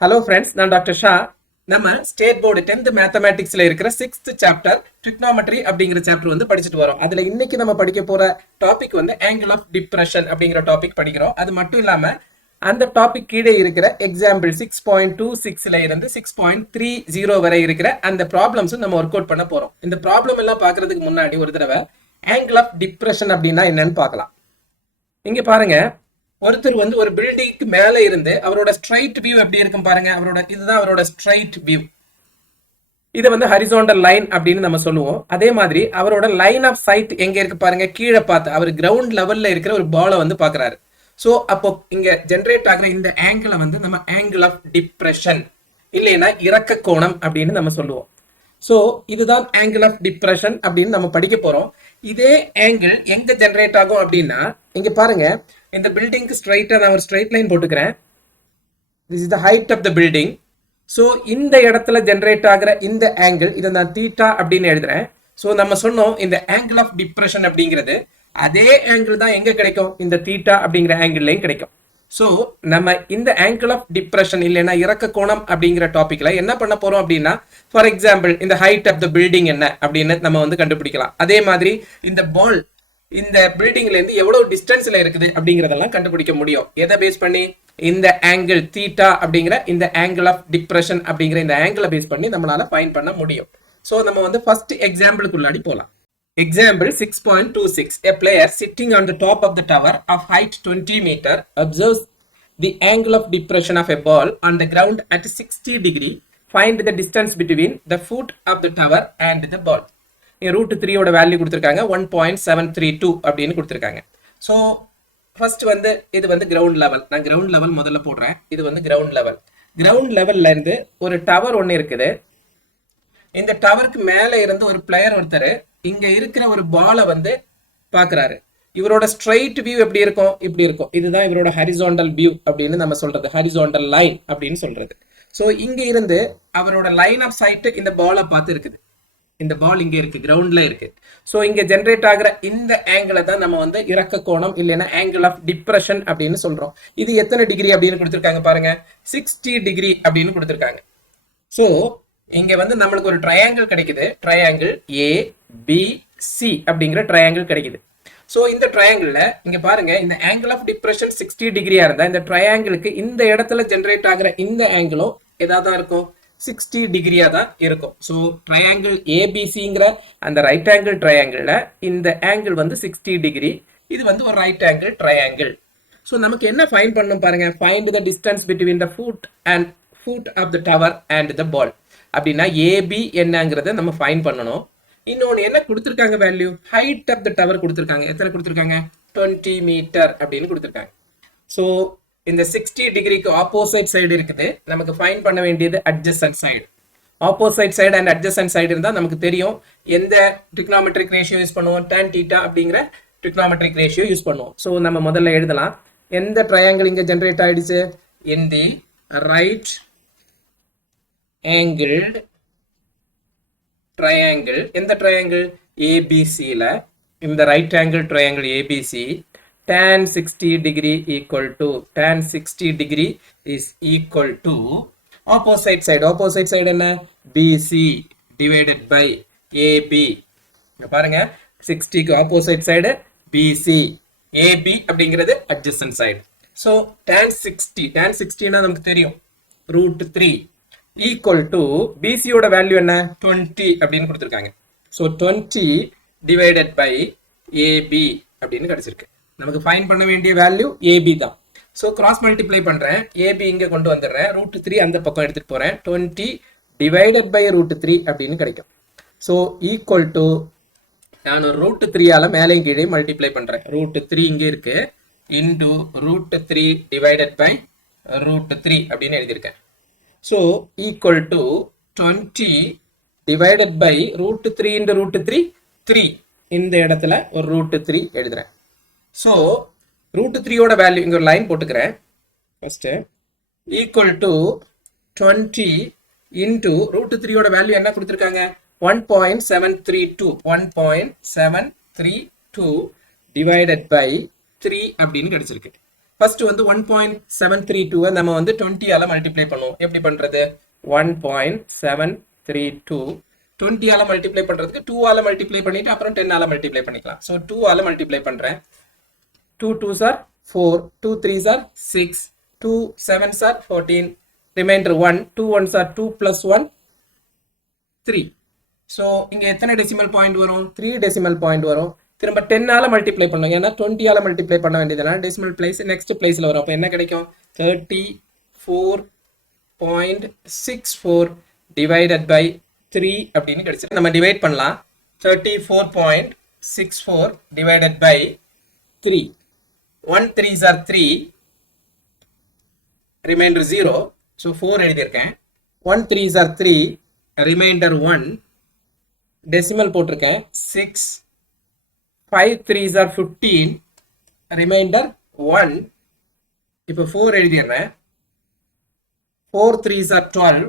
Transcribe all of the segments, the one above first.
Hello friends, நான் doctor Shah. நம்ம state board 10th மேத்தமேட்டிக்ஸ்ல இருக்கிற 6th சாப்டர் ட்ரிக்னாமெட்ரி அப்படிங்கிற சாப்டர் வந்து படிச்சுட்டு வரோம். அதுல இன்னைக்கு நம்ம படிக்க போற டாபிக் வந்து ஆங்கிள் ஆஃப் டிப்ரெஷன் அப்படிங்கிற டாபிக் படிக்கிறோம். அது மட்டும் இல்லாம அந்த டாபிக் கீழே இருக்கிற எக்ஸாம்பிள் 6.26ல இருந்து 6.30 வரை இருக்கிற அந்த ப்ராப்ளம்ஸும் நம்ம ஒர்க் அவுட் பண்ண போறோம். இந்த ப்ராப்ளம் எல்லாம் பாக்குறதுக்கு முன்னாடி ஒரு தடவை ஆங்கிள் ஆஃப் டிப்ரெஷன் அப்படின்னா என்னன்னு பார்க்கலாம். இங்க பாருங்க, ஒருத்தர் வந்து ஒரு பில்டிங்க்கு மேல இருந்து அவரோட ஸ்ட்ரைட் வியூ எப்படி இருக்கும் பாருங்க. இதுதான் அவரோட ஸ்ட்ரைட் வியூ. இதை வந்து ஹரிசாண்டல் லைன் அப்படின்னு நம்ம சொல்லுவோம். அதே மாதிரி அவரோட லைன் ஆஃப் சைட் எங்க இருக்கு பாருங்க, கீழே பார்த்து அவர் கிரவுண்ட் லெவல்ல இருக்கிற ஒரு பாலை வந்து பாக்குறாரு. சோ அப்போ இங்க ஜெனரேட் ஆகிற இந்த ஆங்கிளை வந்து நம்ம ஆங்கிள் ஆஃப் டிப்ரெஷன் இல்லைன்னா இறக்க கோணம் அப்படின்னு நம்ம சொல்லுவோம். சோ இதுதான் ஆங்கிள் ஆஃப் டிப்ரெஷன் அப்படின்னு நம்ம படிக்க போறோம். இதே ஆங்கிள் எங்க ஜெனரேட் ஆகும் அப்படின்னா, இங்க பாருங்க, இந்த பில்டிங்க்கு ஸ்ட்ரைட்டா நான் ஒரு ஸ்ட்ரைட் லைன் போட்டுக்கிறேன். This is the height of the building. So இந்த இடத்துல ஜெனரேட் ஆகிற இந்த ஆங்கிள் இதை நான் தீட்டா அப்படின்னு எழுதுறேன். ஸோ நம்ம சொன்னோம் இந்த ஆங்கிள் ஆஃப் டிப்ரெஷன் அப்படிங்கிறது அதே ஆங்கிள் தான் எங்க கிடைக்கும், இந்த தீட்டா அப்படிங்கிற ஆங்கிள்லையும் கிடைக்கும். ஸோ நம்ம இந்த ஆங்கிள் ஆஃப் டிப்ரெஷன் இல்லைன்னா இறக்க கோணம் அப்படிங்கிற டாபிக்ல என்ன பண்ண போறோம் அப்படின்னா, ஃபார் எக்ஸாம்பிள் இந்த ஹைட் ஆஃப் த பில்டிங் என்ன அப்படின்னு நம்ம வந்து கண்டுபிடிக்கலாம். அதே மாதிரி இந்த பால் இந்த பில்டிங்ல இருந்து எவ்வளவு டிஸ்டன்ஸ்ல இருக்குது அப்படிங்கறதெல்லாம் கண்டுபிடிக்க முடியும். எதை பேஸ் பண்ணி, இந்த ஆங்கிள் தீட்டா அப்படிங்கிற இந்த ஆங்கிள் ஆஃப் டிப்ரெஷன் அப்படிங்கிற இந்த ஆங்கிளை பேஸ் பண்ணி நம்மளால ஃபைண்ட் பண்ண முடியும். சோ நம்ம வந்து ஃபர்ஸ்ட் எக்ஸாம்பிளுக்குள்ளாடி போலாம். Example 6.26. A player sitting on the top of the tower of height 20 meter observes the angle of depression of a ball on the ground at 60 degree. Find the distance between the foot of the tower and the ball. Root 3 ஓட value கொடுத்துருக்காங்க, 1.732 அப்படின்னு கொடுத்துருக்காங்க. So first வந்து இது வந்து ground level. நான் ground level முதல்ல போடுறேன். இது வந்து கிரவுண்ட் லெவல். கிரவுண்ட் லெவல்ல இருந்து ஒரு டவர் ஒன்று இருக்குது. இந்த டவருக்கு மேல இருந்து ஒரு பிளேயர் ஒருத்தர் இங்க இருக்கிற ஒரு பாலை வந்து பாக்குறாரு. இவரோட ஸ்ட்ரைட் வியூ எப்படி இருக்கும், இப்படி இருக்கும். இதுதான் இவரோட ஹரிசாண்டல் வியூ அப்படின்னு நம்ம சொல்றது, ஹரிசாண்டல் லைன் அப்படின்னு சொல்றது. ஸோ இங்க இருந்து அவரோட லைன் ஆஃப் சைட் இந்த பாலை பார்த்து இருக்குது. இந்த பால் இங்க இருக்கு, கிரவுண்ட்ல இருக்கு. சோ இங்க ஜெனரேட் ஆகிற இந்த ஆங்கிளை தான் நம்ம வந்து இறக்க கோணம் இல்லைன்னா ஆங்கிள் ஆஃப் டிப்ரெஷன் அப்படின்னு சொல்றோம். இது எத்தனை டிகிரி அப்படின்னு கொடுத்துருக்காங்க பாருங்க, 60 டிகிரி அப்படின்னு கொடுத்துருக்காங்க. சோ இங்க வந்து நம்மளுக்கு ஒரு ட்ரையாங்கிள் கிடைக்குது. ட்ரையாங்கிள் ABC அப்படிங்கிற ட்ரையாங்கிள் கிடைக்குது. சோ இந்த ட்ரையாங்கிள்ல இங்க பாருங்க, இந்த ஆங்கிள் ஆஃப் டிப்ரெஷன் 60 டிகிரியா இருந்தா இந்த ட்ரையாங்கிளுக்கு இந்த இடத்துல ஜெனரேட் ஆகிற இந்த ஆங்கிளும் ஏதாவது இருக்கும், 60 டிகிரியா தான் இருக்கும். ஸோ ட்ரையாங்கிள் ஏபிசிங்கிற அந்த ரைட் ஆங்கிள் ட்ரையாங்கிள்ல இந்த ஆங்கிள் வந்து 60 டிகிரி. இது வந்து ஒரு ரைட் ஆங்கிள் ட்ரையாங்கிள். ஸோ நமக்கு என்ன ஃபைண்ட் பண்ணணும் பாருங்க, find the distance between the foot of the tower and the ball அப்படின்னா ஏபி என்னங்கிறத நம்ம ஃபைண்ட் பண்ணணும். இன்னொன்று என்ன கொடுத்துருக்காங்க value, height of the tower கொடுத்துருக்காங்க. எத்தனை கொடுத்துருக்காங்க, 20 மீட்டர் அப்படின்னு கொடுத்துருக்காங்க. ஸோ இந்த 60 டிகிரிக்கு ஆப்போசிட் சைடு இருக்குது. நமக்கு ஃபைண்ட் பண்ண வேண்டியது adjacent side. Opposite side and adjacent side இருந்தால் நமக்கு தெரியும் எந்த ட்ரிக்னாமெட்ரிக் ரேஷியோ யூஸ் பண்ணுவோம், tan θ அப்படிங்கிற ட்ரிக்னாமெட்ரிக் ரேஷியோ யூஸ் பண்ணுவோம். ஸோ நம்ம முதல்ல எழுதலாம். எந்த ட்ரையாங்கிள் இங்கே ஜென்ரேட் ஆயிடுச்சு, இன் தி ரைட் ஆங்கிள்டு ட்ரையாங்கிள். எந்த ட்ரையாங்கிள், ஏபிசியில் இந்த right angle triangle ABC, tan 60 degree equal to tan 60 degree is equal to opposite side. Opposite side என்ன, BC divided by AB. பாருங்க, 60 க்கு opposite side BC, AB அப்படிங்கிறது adjacent side. So tan 60 னா நமக்கு தெரியும் root 3 equal to BC ஓட value என்ன, 20 அப்படின்னு கொடுத்துருக்காங்க. So 20 divided by AB அப்படின்னு கிடைச்சிருக்கு. நமக்கு ஃபைண்ட் பண்ண வேண்டிய வேல்யூ ஏபி தான். ஸோ கிராஸ் மல்டிப்ளை பண்றேன், ஏபி இங்க கொண்டு வந்துடுறேன், ரூட் 3 அந்த பக்கம் எடுத்துட்டு போறேன், 20 டிவைடட் பை ரூட் 3 அப்படின்னு கிடைக்கும். ஸோ ஈக்குவல் டு, நான் ஒரு ரூட் 3ஆல மேலே கீழே மல்டிப்ளை பண்றேன். ரூட் 3 இங்க இருக்கு, into root 3 divided by root 3 அப்படின்னு எழுதியிருக்கேன். So equal to 20 divided by root 3 into root 3 3. இந்த இடத்துல ஒரு ரூட் 3 எழுதுறேன். ஸோ ரூட் 3 ஓட வேல்யூ இங்க ஒரு லைன் போட்டுக்கிறேன். First equal to 20 into root 3 ஓட வேல்யூ என்ன கொடுத்துருக்காங்க, 1.732 1.732 டிவைடட் பை 3 அப்படின்னு கிடைச்சிருக்கு. ஃபர்ஸ்ட் வந்து 1.732 நம்ம வந்து 20 ஆல மல்டிப்ளை பண்ணுவோம். எப்படி பண்றது? 1.732 20 ஆல மல்டிப்ளை பண்றதுக்கு 2 ஆல மல்டிப்ளை பண்ணிட்டு அப்புறம் 10 ஆல மல்டிப்ளை பண்ணிக்கலாம். ஸோ 2 ஆல மல்டிப்ளை பண்றேன். 2 2s are 4, 2 3s are 6, 2 7s are 14, remainder 1, 2 1s are 2 plus 1 3. So இங்க எத்தனை டெசிமல் பாயிண்ட் வரும்? 3 டெசிமல் பாயிண்ட் வரும். திரும்ப 10 ஆல மல்டிப்ளை பண்ணணும். ஏன்னா 20 ஆல மல்டிப்ளை பண்ண வேண்டியதுனால டெசிமல் பிளேஸ் நெக்ஸ்ட் பிளேஸ்ல வரும். அப்போ என்ன கிடைக்கும்? 34.64 divided by 3 அப்படின்னு கிடைச்சிருக்கு. நம்ம டிவைட் பண்ணலாம். 34.64 divided by 3. 1 3s are 3, remainder 0. So 4 எழுதியிருக்கேன். 1 3s are 3, remainder 1. டெசிமல் போட்டிருக்கேன் 6. 5 3s are 15, remainder 1. இப்போ 4 எழுதிடுறேன். 4 3s are 12,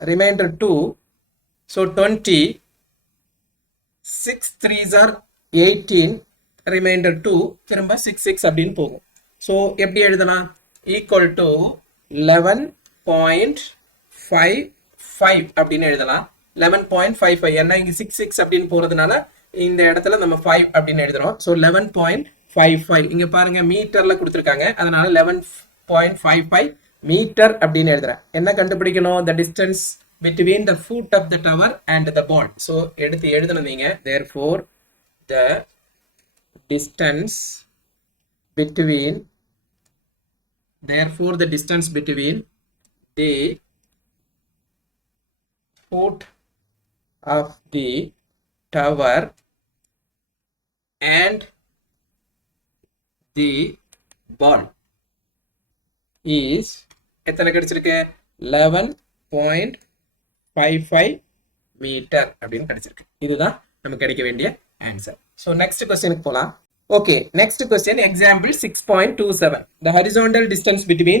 remainder 2. So 20. 6 3s are 18, remainder 2. திரும்ப 6 6 அப்படின்னு போகும். ஸோ எப்படி எழுதலாம்? ஈக்குவல் டு 11.55 அப்படின்னு எழுதலாம். 11.55 ஏன்னா இங்க 6 6 அப்படின்னு போறதுனால இந்த இடத்துல நம்ம 5 அப்படின்னு எழுதுறோம். ஸோ 11.55 இங்க பாருங்க மீட்டர்ல கொடுத்துருக்காங்க, அதனால 11.55 மீட்டர் அப்படின்னு எழுதுறேன். என்ன கண்டுபிடிக்கணும்? the distance between the foot of the tower and the ball. So எடுத்து எழுதணும் நீங்க. therefore the distance between the foot of the tower and the ball is எத்தனை கிடைச்சிருக்கு? 11.55 மீட்டர் அப்படின்னு கிடைச்சிருக்கு. இதுதான் நமக்கு கிடைக்க வேண்டிய ஆன்சர். ஸோ நெக்ஸ்ட் கொஸ்டினுக்கு போலாம். Okay, next question example 6.27. The horizontal distance between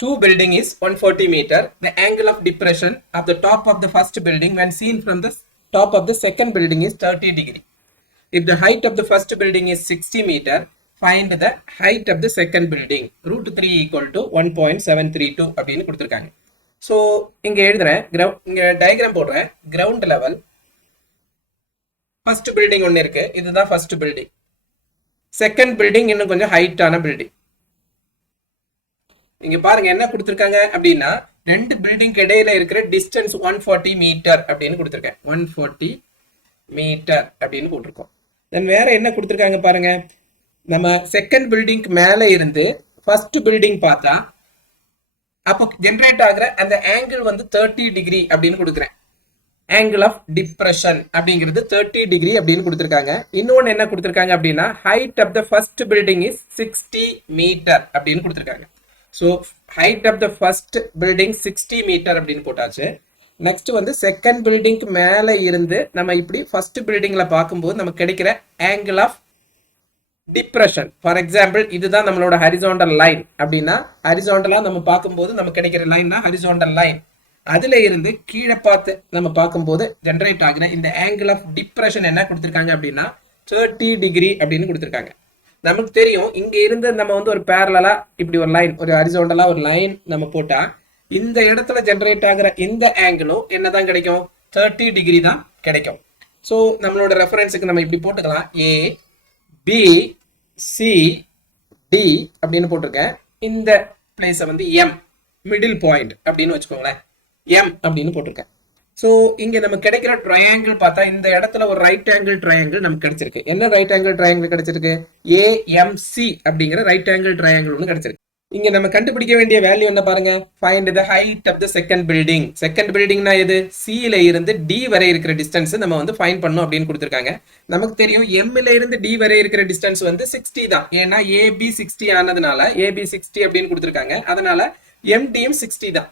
two buildings is 140 meter. The angle of depression of the top of the first building when seen from the top of the second building is 30 degree. If the height of the first building is 60 meter, find the height of the second building. Root 3 equal to 1.732 அப்படின்னு கொடுத்துருக்காங்க. So இங்க எழுதுறேன், இங்க diagram போடுறேன். Ground level first building ஒன்று இருக்கு, இதுதான் first building. Second building இன்னும் கொஞ்சம் ஹைட்டான பில்டிங். இங்க பாருங்க என்ன கொடுத்துருக்காங்க அப்படின்னா, ரெண்டு பில்டிங் இடையில இருக்கிற டிஸ்டன்ஸ் 140 மீட்டர் அப்படின்னு கொடுத்துருக்கேன். 140 மீட்டர் அப்படின்னு போட்டிருக்கோம். தென் வேற என்ன கொடுத்துருக்காங்க பாருங்க, நம்ம செகண்ட் பில்டிங்க்கு மேல இருந்து ஃபர்ஸ்ட் பில்டிங் பார்த்தா அப்போ ஜெனரேட் ஆகிற அந்த ஆங்கிள் வந்து 30 டிகிரி அப்படின்னு கொடுக்குறேன். ஆங்கிள் ஆஃப் டிப்ரெஷன் அப்படிங்கிறது 30 டிகிரி அப்படின்னு கொடுத்துருக்காங்க. இன்னொன்று என்ன கொடுத்துருக்காங்க அப்படின்னா, height of the first building is 60 metre அப்படின்னு கொடுத்துருக்காங்க. So height of the first building 60 metre அப்படின்னு போட்டாச்சு. நெக்ஸ்ட் வந்து செகண்ட் பில்டிங்க்கு மேலே இருந்து நம்ம இப்படி ஃபர்ஸ்ட் பில்டிங்ல பார்க்கும்போது நமக்கு கிடைக்கிற angle of depression. For example இதுதான் நம்மளோட ஹரிசாண்டல் லைன் அப்படின்னா, ஹரிசாண்டலா நம்ம பார்க்கும்போது நமக்கு கிடைக்கிற லைன் தான் ஹரிசாண்டல் லைன். அதுல இருந்து கீழே பார்த்து நம்ம பார்க்கும்போது ஜெனரேட் ஆகிற இந்த ஆங்கிள் ஆஃப் டிப்ரெஷன் என்ன கொடுத்துருக்காங்க அப்படின்னா 30 டிகிரி அப்படின்னு கொடுத்துருக்காங்க. நமக்கு தெரியும் இங்க இருந்து நம்ம வந்து ஒரு பேரலா இப்படி ஒரு லைன், ஒரு ஹரிசாண்டலா ஒரு லைன் நம்ம போட்டா இந்த இடத்துல ஜெனரேட் ஆகிற இந்த ஆங்கிளும் என்னதான் கிடைக்கும்? 30 டிகிரி தான் கிடைக்கும். ஸோ நம்மளோட ரெஃபரன்ஸுக்கு நம்ம இப்படி போட்டுக்கலாம், ஏ பி சி டி அப்படின்னு போட்டிருக்கேன். இந்த பிளேஸை வந்து எம் மிடில் பாயிண்ட் அப்படின்னு வச்சுக்கோங்களேன், எம் அப்படின்னு போட்டிருக்கேன். ஸோ இங்க நமக்கு கிடைக்கிற ட்ரையாங்கிள் பார்த்தா இந்த இடத்துல ஒரு ரைட் ஆங்கிள் ட்ரையாங்கிள் நமக்கு கிடைச்சிருக்கு. என்ன ரைட் ஆங்கிள் ட்ரையாங்கிள் கிடைச்சிருக்கு? ஏஎம்சி அப்படிங்கிற ரைட் ஆங்கிள் ட்ரையாங்கிள் ஒன்று கிடைச்சிருக்கு. இங்க நம்ம கண்டுபிடிக்க வேண்டிய வேல்யூ என்ன பாருங்க, find the height of the second building. Second பில்டிங்னா எது? சில இருந்து டி வரை இருக்கிற டிஸ்டன்ஸ் நம்ம வந்து ஃபைண்ட் பண்ணணும் அப்படின்னு கொடுத்துருக்காங்க. நமக்கு தெரியும் எம்ல இருந்து டி வரை இருக்கிற டிஸ்டன்ஸ் வந்து 60 தான். ஏன்னா ஏபி 60 ஆனதுனால ஏபி 60 அப்படின்னு கொடுத்துருக்காங்க. அதனால எம்டியும் 60 தான்.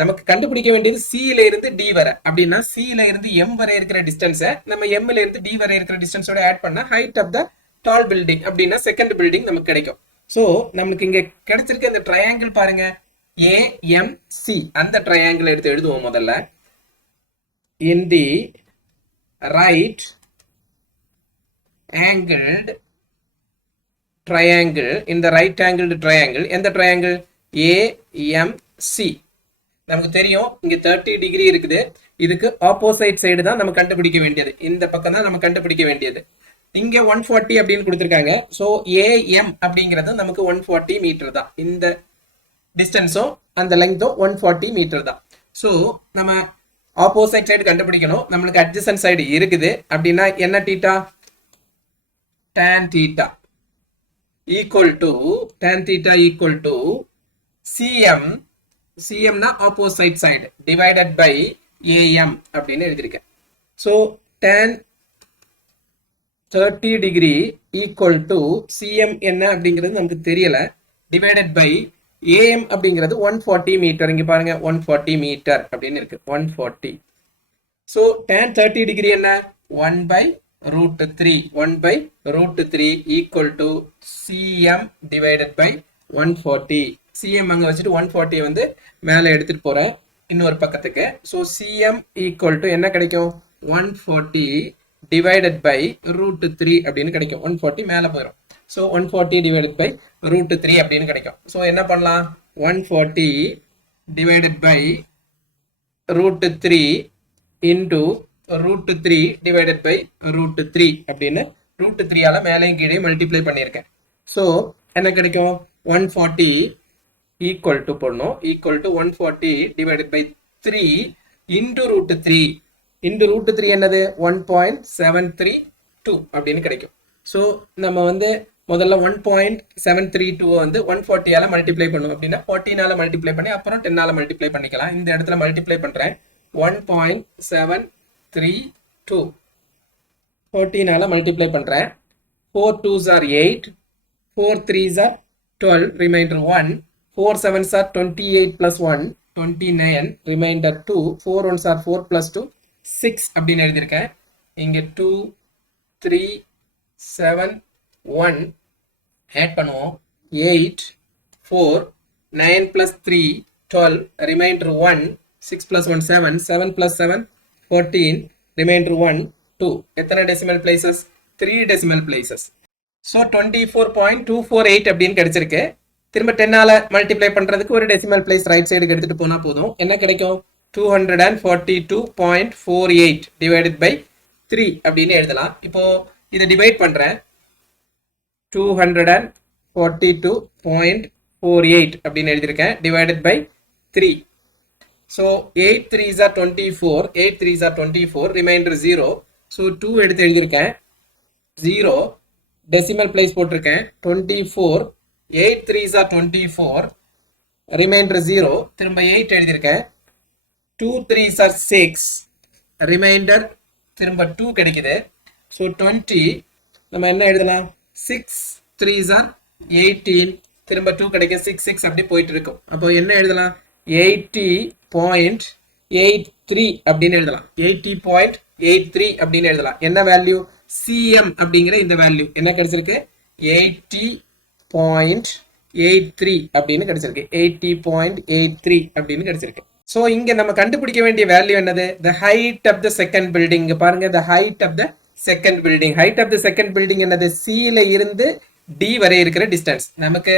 நமக்கு கண்டுபிடிக்க வேண்டியது சில இருந்து டி வரை அப்படின்னா சில இருந்து எம் வரை இருக்கிற டிஸ்டன்ஸை நம்ம எம்ல இருந்து டி வரை இருக்கிற டிஸ்டன்ஸோட ஆட் பண்ணா height of the tall building அப்படின்னா செகண்ட் பில்டிங் நமக்கு கிடைக்கும். ஸோ நம்மளுக்கு இங்க கிடைச்சிருக்க இந்த ட்ரையாங்கிள் பாருங்க, ஏஎம்சி. அந்த ட்ரையாங்கிள் எடுத்து எழுதுவோம் முதல்ல. In the right angled triangle, in the right angled triangle, எந்த triangle? AMC. நமக்கு தெரியும் இங்க 30 டிகிரி இருக்குது. இதுக்கு ஆப்போசைட் சைடு தான் நம்ம கண்டுபிடிக்க வேண்டியது. இந்த பக்கம் தான் நம்ம கண்டுபிடிக்க வேண்டியது. இங்க 140 அப்படின்னு கொடுத்திருக்காங்க. சோ AM அப்படிங்கிறது நமக்கு 140 மீட்டர் தான். இந்த டிஸ்டன்ஸும் அந்த லெங்த்தும் 140 மீட்டர் தான். சோ நம்ம ஆப்போசைட் சைடு கண்டுபிடிக்கணும். நம்மளுக்கு அட்ஜசன்ட் சைடு இருக்குது அப்படின்னா என்ன theta? tan theta equal to tan theta equal to CM னா opposite side divided by AM அப்படின்னு எழுதிருக்கேன். so tan 30 degree equal to CM என்ன அப்படிங்கிறது நமக்கு தெரியல, divided by AM அப்படிங்கிறது 140 மீட்டர். இங்க பாருங்க 140 மீட்டர் அப்படின்னு இருக்கு 140. so tan 30 டிகிரி என்ன? 1 by root 3 1 by root 3 equal to CM divided by 140. CM அங்க வச்சுட்டு 140 வந்து மேலே எடுத்துட்டு போறேன் இன்னொரு பக்கத்துக்கு. so CM equal to என்ன கிடைக்கும்? 140 divided by root 3 அப்படின்னு கிடைக்கும். 140 மேலே போயிடும். so 140 divided by root 3 அப்படின்னு கிடைக்கும். so என்ன பண்ணலாம்? 140 divided by root 3 into root 3 divided by root 3 அப்படின்னு root 3 ஆல மேலையும் கீழே மல்டிப்ளை பண்ணியிருக்கேன். so என்ன கிடைக்கும்? 140 equal to போடணும், equal to 140 divided by 3 into root 3 into root 3 என்னது? 1.732 அப்படின்னு கிடைக்கும். so நம்ம வந்து முதல்ல 1.732 வந்து 140 ஆல மல்டிப்ளை பண்ணும் அப்படின்னா 14 ஆல மல்டிப்ளை பண்ணி அப்புறம் 10 ஆல மல்டிப்ளை பண்ணிக்கலாம். இந்த இடத்துல மல்டிப்ளை பண்றேன். 1.732 14 ஆல மல்டிப்ளை பண்றேன். 4 2s are 8, 4 3s are 12, remainder 1, 4 7s are 28 plus 1 29, remainder 2, 4 1s are 4 plus 2 6 அப்படின்னு எழுதியிருக்கேன். இங்க 2 3 7 1 ஆட் பண்ணுவோம். 8 4 9 plus 3 12, remainder 1, 6 plus 1 7, 7 plus 7 14, remainder 1 2. எத்தனை decimal places? 3 decimal places. So 24.248 அப்படின்னு கிடைச்சிருக்கு. திரும்ப 10 ஆல மல்டிப்ளை பண்றதுக்கு ஒரு டெசிமல் பிளேஸ் ரைட் சைடுக்கு எடுத்துட்டு போனா போதும். என்ன கிடைக்கும்? 242.48 டிவைடட் பை 3 அப்படின்னு எழுதலாம். இப்போ இதை டிவைட் பண்றேன். 242.48 அப்படின்னு எழுதியிருக்கேன் divided by 3. so 8 3s are 24, 8 3s are 24, remainder 0. so 2 எடுத்து எழுதியிருக்கேன். 0 டெசிமல் பிளேஸ் போட்டிருக்கேன். 24 8 3s are 24, remainder 0. திரும்ப 8 எழுதியிருக்கேன். 2 3s are 6, remainder திரும்ப 2 கிடைக்குது. so 20 நம்ம என்ன எழுதலாம்? 6 3s are 18, திரும்ப 2 கிடைக்கும். 6 6 அப்படி போயிட்டு இருக்கும். அப்போ என்ன எழுதலாம்? 80.83 அப்படின்னு எழுதலாம். 80.83 அப்படின்னு எழுதலாம். என்ன வேல்யூ? CM அப்படிங்கிற இந்த வேல்யூ என்ன கிடைச்சிருக்கு? 80.83 அப்படின்னு கிடைச்சிருக்கு. 80.83 அப்படின்னு கிடைச்சிருக்கு. சோ இங்க நம்ம கண்டுபிடிக்க வேண்டிய வேல்யூ என்னது? the height of the second building. பாருங்க, the height of the second building. height of the second building என்னது? C ல இருந்து D வரை இருக்கிற டிஸ்டன்ஸ். நமக்கு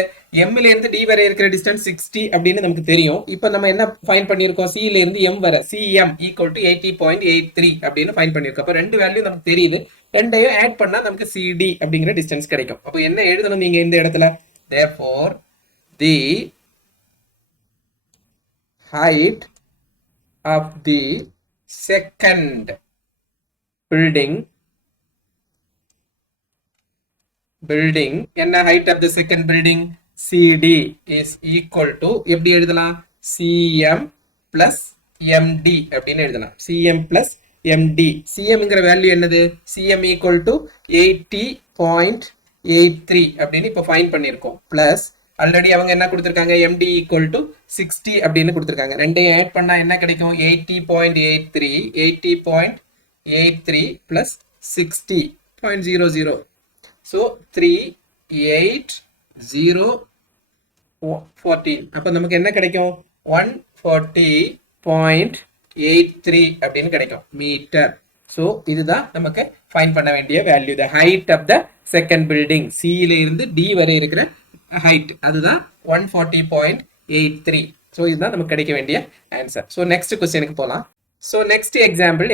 M ல இருந்து D வரை இருக்கிற டிஸ்டன்ஸ் 60 அப்படின்னு நமக்கு தெரியும். இப்போ நம்ம என்ன ஃபைண்ட் பண்ணியிருக்கோம்? C ல இருந்து M வரை CM equal to 80.83 அப்படின்னு ஃபைண்ட் பண்ணியிருக்கோம். அப்போ ரெண்டு வேல்யூ நமக்கு தெரியுது. ரெண்டையும் ஆட் பண்ணா நமக்கு CD அப்படிங்கிற டிஸ்டன்ஸ் கிடைக்கும். அப்போ என்ன எழுதணும் நீங்க இந்த இடத்துல? therefore the height of the second building என்ன height of the second building? CD is equal to எப்படி எழுதலாம்? CM plus MD அப்படின்னு எழுதலாம். CM plus MD. CM ங்கிற வேல்யூ என்னது? CM equal to 80.83 அப்படின்னு இப்போ ஃபைண்ட் பண்ணியிருக்கோம். பிளஸ் ஆல்ரெடி அவங்க என்ன கொடுத்துருக்காங்க? MD equal to 60 அப்படின்னு கொடுத்துருக்காங்க. ரெண்டையும் ஆட் பண்ணா என்ன கிடைக்கும்? 80.83 80.83 plus 60.00. so 38014. அப்ப நமக்கு என்ன கிடைக்கும்? 140.83 அப்படின்னு கிடைக்கும் மீட்டர். சோ இதுதான் நமக்கு ஃபைண்ட் பண்ண வேண்டிய value. The height of the second building, சியில இருந்து டி வரை இருக்கிற ஹைட் அதுதான் 140.83. ஸோ இதுதான் நமக்கு கிடைக்க வேண்டிய ஆன்சர். ஸோ நெக்ஸ்ட் கொஸ்டினுக்கு போகலாம். So next example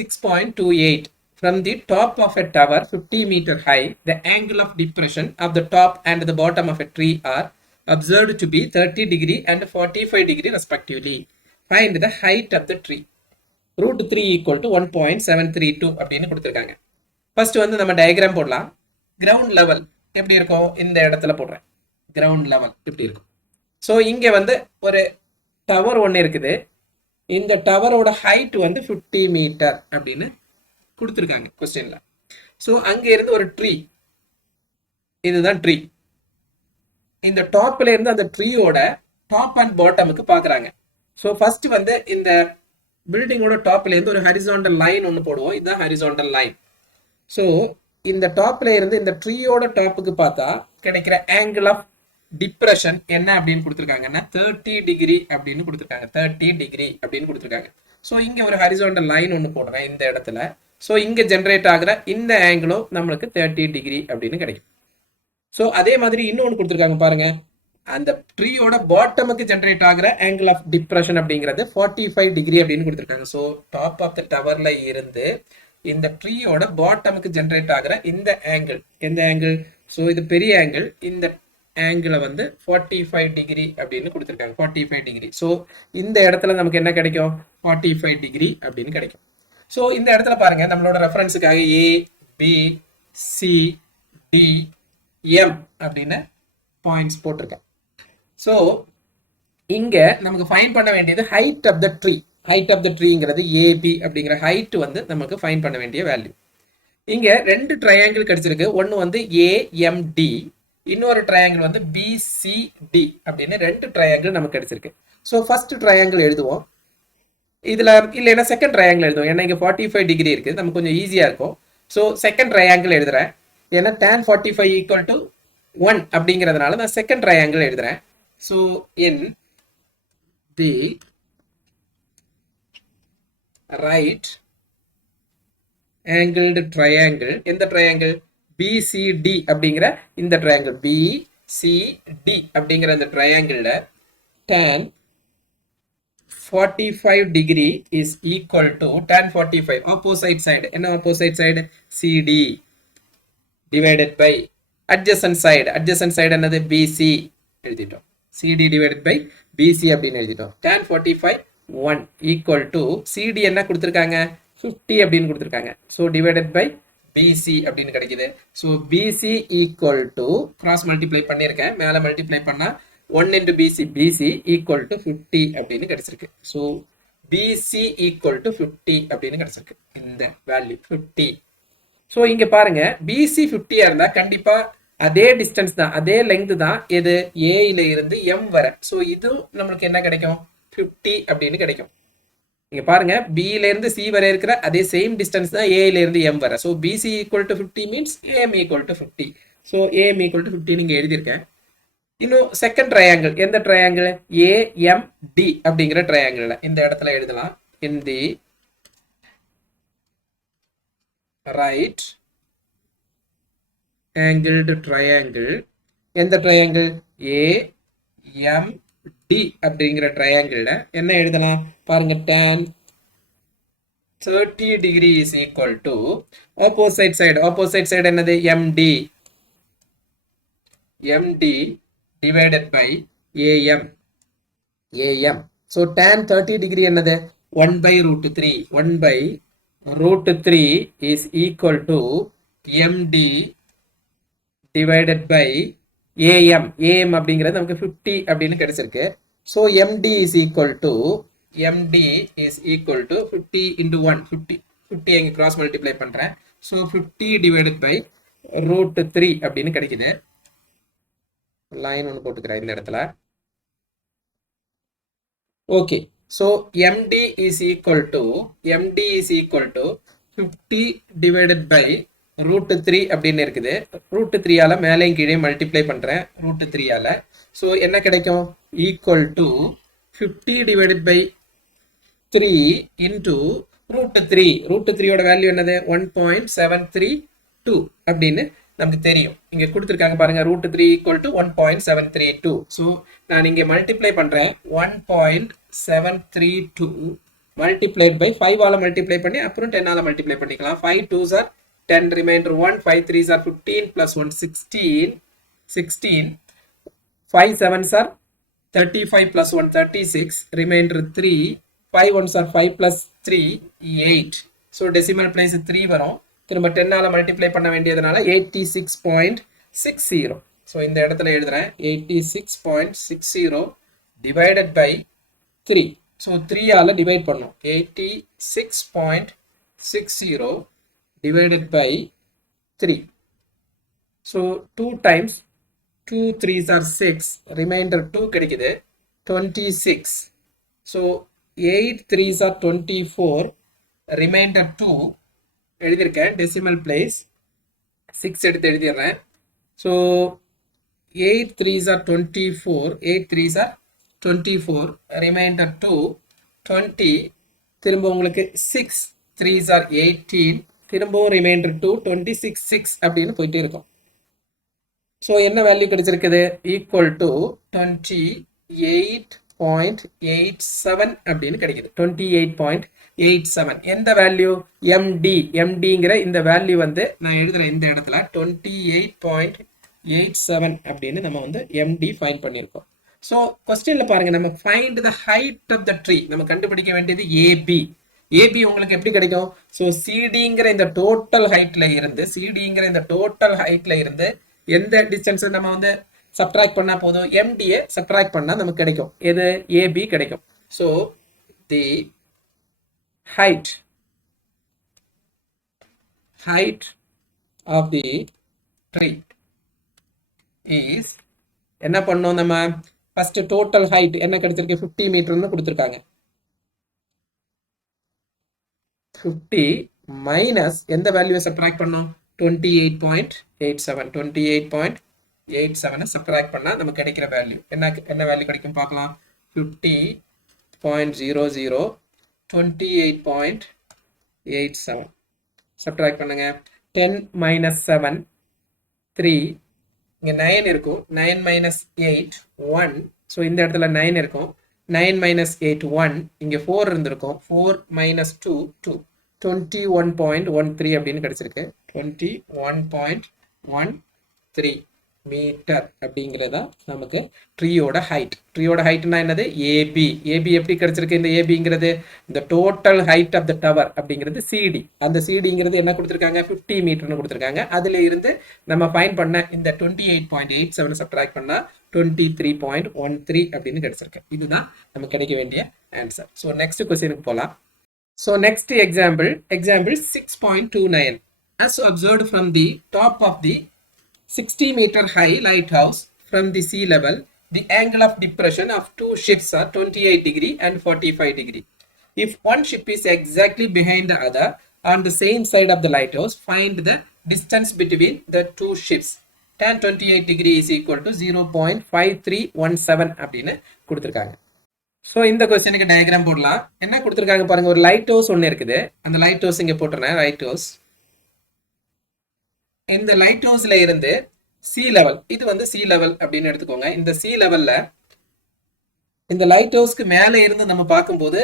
6.28. From the top of a tower 50 meter high, the angle of depression of the top and the bottom of a tree are observed to be 30 degree and 45 degree respectively. Find the height of the tree. Root 3 equal to 1.732 அப்படின்னு கொடுத்துருக்காங்க. First வந்து நம்ம diagram போடலாம். Ground level எப்படி இருக்கும், இந்த இடத்துல போடுறேன். கிரவுண்ட் லெவல் எப்படி இருக்கும். ஸோ இங்கே வந்து ஒரு டவர் ஒன்று இருக்குது. இந்த டவரோட ஹைட் வந்து 50 மீட்டர் அப்படின்னு கொடுத்துருக்காங்க கொஸ்டின்ல. ஸோ அங்க இருந்து ஒரு ட்ரீ, இதுதான் ட்ரீ. இந்த டாப்ல இருந்து அந்த ட்ரீயோட டாப் அண்ட் பாட்டமுக்கு பாக்குறாங்க. ஸோ ஃபர்ஸ்ட் வந்து இந்த பில்டிங்கோட டாப்ல இருந்து ஒரு ஹரிசாண்டல் லைன் ஒன்று போடுவோம். இதுதான் ஹரிசாண்டல் லைன். ஸோ இந்த டாப்ல இருந்து இந்த ட்ரீயோட டாப்புக்கு பார்த்தா கிடைக்கிற ஆங்கிள் ஆஃப் டிப்ரெஷன் என்ன அப்படின்னு கொடுத்துருக்காங்கன்னா 30 டிகிரி அப்படின்னு கொடுத்துருக்காங்க. 30 டிகிரி அப்படின்னு கொடுத்துருக்காங்க. ஸோ இங்க ஒரு ஹரிசாண்டல் லைன் ஒன்று போடுறேன் இந்த இடத்துல. ஸோ இங்க ஜென்ரேட் ஆகிற இந்த ஆங்கிளும் நம்மளுக்கு 30 டிகிரி அப்படின்னு கிடைக்கும். ஸோ அதே மாதிரி இன்னொன்று கொடுத்துருக்காங்க பாருங்க. அந்த ட்ரீயோட பாட்டமுக்கு ஜென்ரேட் ஆகிற ஆங்கிள் ஆஃப் டிப்ரெஷன் அப்படிங்கிறது 45 டிகிரி அப்படின்னு கொடுத்துருக்காங்க. ஸோ டாப் ஆஃப் த டவர்ல இருந்து இந்த ட்ரீயோட பாட்டமுக்கு ஜென்ரேட் ஆகிற இந்த ஆங்கிள், எந்த ஆங்கிள்? ஸோ இது பெரிய ஆங்கிள். இந்த ஆங்கிளை வந்து 45 டிகிரி அப்படின்னு கொடுத்துருக்காங்க. 45 டிகிரி. ஸோ இந்த இடத்துல நமக்கு என்ன கிடைக்கும்? 45 டிகிரி அப்படின்னு கிடைக்கும். ஸோ இந்த இடத்துல பாருங்க, நம்மளோட ரெஃபரன்ஸுக்காக A, B, C, D, M அப்படின்னு பாயிண்ட்ஸ் போட்டிருக்கேன். ஸோ இங்க நமக்கு ஃபைண்ட் பண்ண வேண்டியது height of the tree. Height of the ட்ரீங்கிறது ஏபி அப்படிங்கிற ஹைட் வந்து நமக்கு ஃபைண்ட் பண்ண வேண்டிய வேல்யூ. இங்க ரெண்டு ட்ரையாங்கிள் கிடைச்சிருக்கு. ஒன்று வந்து ஏஎம்டி, இன்னொரு ட்ரையாங்கிள் வந்து பிசிடி அப்படின்னு ரெண்டு ட்ரையாங்கிள் நமக்கு கிடைச்சிருக்கு. ஸோ ஃபர்ஸ்ட் ட்ரையாங்கிள் எழுதுவோம். இதுல இல்லைன்னா செகண்ட் ட்ரையாங்கிள் எழுதுவோம். ஏன்னா இங்க 45 டிகிரி இருக்கு, நமக்கு கொஞ்சம் ஈஸியா இருக்கும். ஸோ செகண்ட் ட்ரையாங்கிள் எழுதுறேன். ஏன்னா tan 45 ஈக்குவல் டு 1 அப்படிங்கிறதுனால நான் செகண்ட் ட்ரையாங்கிள் எழுதுறேன். So in the right angled triangle, எந்த ட்ரையாங்கிள்? பிசிடி அப்படிங்கிற இந்த ட்ரையாங்கிள், பிசிடி அப்படிங்கிற இந்த ட்ரையாங்கிள்ல tan 45 degree is equal to tan 45 opposite side. என்ன opposite side? CD divided by adjacent side. Adjacent side என்னது? BC எழுதிட்டோம். CD divided by BC அப்படின்னு எழுதிட்டோம். tan 45 1 equal to CD என்ன கொடுத்திருக்காங்க? 50 அப்படின்னு கொடுத்திருக்காங்க. So divided by BC அப்படின்னு கிடைக்குது. So BC equal to cross multiply பண்ணியிருக்கேன். மேல multiply பண்ணா 1 into BC, BC equal to 50 அப்படின்னு கிடைச்சிருக்கு. ஸோ BC equal to 50 அப்படின்னு கிடைச்சிருக்கு இந்த வேல்யூ 50. ஸோ இங்க பாருங்க, BC 50 இருந்தா கண்டிப்பா அதே டிஸ்டன்ஸ் தான், அதே லெங்க் தான். எது? ஏல இருந்து M வரை. ஸோ இது நம்மளுக்கு என்ன கிடைக்கும்? 50 அப்படின்னு கிடைக்கும். இங்க பாருங்க, பில இருந்து சி வரை இருக்கிற அதே சேம் டிஸ்டன்ஸ் தான் ஏல இருந்து M வரை. So BC equal to 50 means AM equal to 50. So AM equal to 50 நீங்க எழுதியிருக்கேன். இன்னும் செகண்ட் ட்ரையாங்கிள், எந்த ட்ரையாங்கிள்? ஏஎம்டி அப்படிங்கிற ட்ரையாங்கிள் இந்த இடத்துல எழுதலாம். இன் தி ரைட் ஆங்கிள்டு ட்ரையாங்கிள், எந்த ட்ரையாங்கிள்? ஏஎம்டி அப்படிங்கிற ட்ரையாங்கிள்ல என்ன எழுதலாம் பாருங்க. tan 30 degree is equal to opposite side. Opposite side என்னது? MD. MD divided by AM. AM. So tan 30 degree என்னது? 1 by root 3. 1 by root 3 is equal to MD divided by AM. AM அப்படிங்கிறது நமக்கு 50 அப்படின்னு கிடைச்சிருக்கு. So MD is equal to 50 into 1. 50 இங்க cross multiply பண்றேன். So 50 divided by root 3 அப்படின்னு கிடைக்குது. Line ஒன்று போட்டுக்கிறேன் இந்த இடத்துல. Okay. So MD is equal to 50 divided by root 3 அப்படின்னு இருக்குது. root 3ஆல மேலேயும் கீழே மல்டிப்ளை பண்றேன் root 3ஆல. ஸோ என்ன கிடைக்கும்? Equal to 50 divided by 3 into root த்ரீயோட வேல்யூ என்னது 1.732 அப்படின்னு நமக்கு தெரியும். இங்க கொடுத்துருக்காங்க பாருங்க, √3 = 1.732. ஸோ நான் இங்க மல்டிப்ளை பண்றேன். 1.732 மல்டிப்ளைட் பை 5 ஆல மல்டிப்ளை பண்ணி அப்புறம் 10 ஆல மல்டிப்ளை பண்ணிக்கலாம். 5 2s are 10, reminder 1, 5 3s are 15 plus 1 16, 5 7s are 35 plus 1 36, remainder 3, 5 1s are 5 plus 3 8. So decimal place 3 வரும். திரும்ப 10 ஆல மல்டிப்ளை பண்ண வேண்டியதுனால 86.60. ஸோ இந்த இடத்துல எழுதுறேன் 86.60 டிவைடட் பை 3. ஸோ 3 ஆல டிவைட் பண்ணோம். 86.60 divided by 3. So 2 times 2 3s are 6, remainder 2 கிடைக்குது 26. So 8 3s are 24, remainder 2 எழுதிருக்கேன். decimal place 6 எடுத்து எழுதிடுறேன். So 8 3s are 24, 8 3s are 24, remainder 2 20, திரும்ப உங்களுக்கு 6 3s are 18, திரும்பவும் ரிமைண்டர் 2 26 6 அப்படின்னு போயிட்டே இருக்கும். ஸோ என்ன வேல்யூ கிடைச்சிருக்குது? ஈக்குவல் டு 28.87 அப்படின்னு கிடைக்குது. 28.87. எந்த வேல்யூ? எம்டி. எம்டிங்கிற இந்த வேல்யூ வந்து நான் எழுதுறேன் இந்த இடத்துல 28.87 அப்படின்னு நம்ம வந்து எம்டி ஃபைண்ட் பண்ணியிருக்கோம். ஸோ கொஸ்டின்ல பாருங்க, நம்ம find the height of the tree. நம்ம கண்டுபிடிக்க வேண்டியது ஏபி. ஏபி உங்களுக்கு எப்படி கிடைக்கும்? ஸோ சிடிங்கிற இந்த டோட்டல் ஹைட்ல இருந்து எந்த டிஸ்டன்ஸ் நம்ம வந்து சப்ட்ராக்ட் பண்ணா போதும், எம்டியை சப்ட்ராக்ட் பண்ணா நமக்கு கிடைக்கும். எது? ஏபி கிடைக்கும். So the height of the tree is, என்ன பண்ணோம் நம்ம? ஃபர்ஸ்ட் டோட்டல் ஹைட் என்ன கிடைச்சிருக்கு? 50 மீட்டர்னு கொடுத்துருக்காங்க. 50 மைனஸ் எந்த வேல்யூவை சப்ட்ராக்ட் பண்ணோம்? 28.87. 28.87 சப்ட்ராக்ட் பண்ணா நமக்கு கிடைக்கிற வேல்யூ என்ன வேல்யூ கிடைக்கும் பார்க்கலாம். 50.00 28.87 சப்ட்ராக்ட் பண்ணுங்க. 10 மைனஸ் 7 3, இங்க 9 இருக்கும். 9 மைனஸ் 8 1. ஸோ இந்த இடத்துல 9 இருக்கும். 9 minus 8 1, இங்க 4 இருந்திருக்கும். 4 minus 2 2, 21.13 அப்படின்னு கிடைச்சிருக்கு. 21.13 மீட்டர் அப்படிங்கிறதா நமக்கு ட்ரீயோட ஹைட். ட்ரீயோட ஹைட்னா என்னது? ஏபி. ஏபி எப்படி கிடைச்சிருக்கு? இந்த ஏபிங்கிறது இந்த total height of the tower அப்படிங்கிறது சிடி. அந்த சிடிங்கிறது என்ன கொடுத்துருக்காங்க? 50 மீட்டர்னு கொடுத்துருக்காங்க. அதுல இருந்து நம்ம ஃபைண்ட் பண்ண இந்த 28.87 சப்ட்ராக்ட் பண்ணா 23.13 அப்படின்னு கிடைச்சிருக்கு. இதுதான் நமக்கு கிடைக்க வேண்டிய ஆன்சர். ஸோ நெக்ஸ்ட் கொஸ்டினுக்கு போகலாம். So next example 6.29. As observed from the top of the 60-meter high lighthouse from the sea level, the angle of depression of two ships are 28 degree and 45 degree. If one ship is exactly behind the other on the same side of the lighthouse, find the distance between the two ships. Tan 28 degree is equal to 0.5317 அப்படின்னு கொடுத்துருக்காங்க. So இந்த கொஸ்டினுக்கு diagram போடலாம். என்ன கொடுத்துருக்காங்க பாருங்க, ஒரு light house ஒன்று இருக்குது. அந்த லைட் ஹவுஸ் இங்கே போட்டுறேன். லைட் ஹவுஸ், இந்த லைட் ஹவுஸ்ல இருந்து சி லெவல், இது வந்து சி லெவல் அப்படின்னு எடுத்துக்கோங்க. இந்த சி லெவல்ல இந்த லைட் ஹவுஸ்க்கு மேலே இருந்து நம்ம பார்க்கும்போது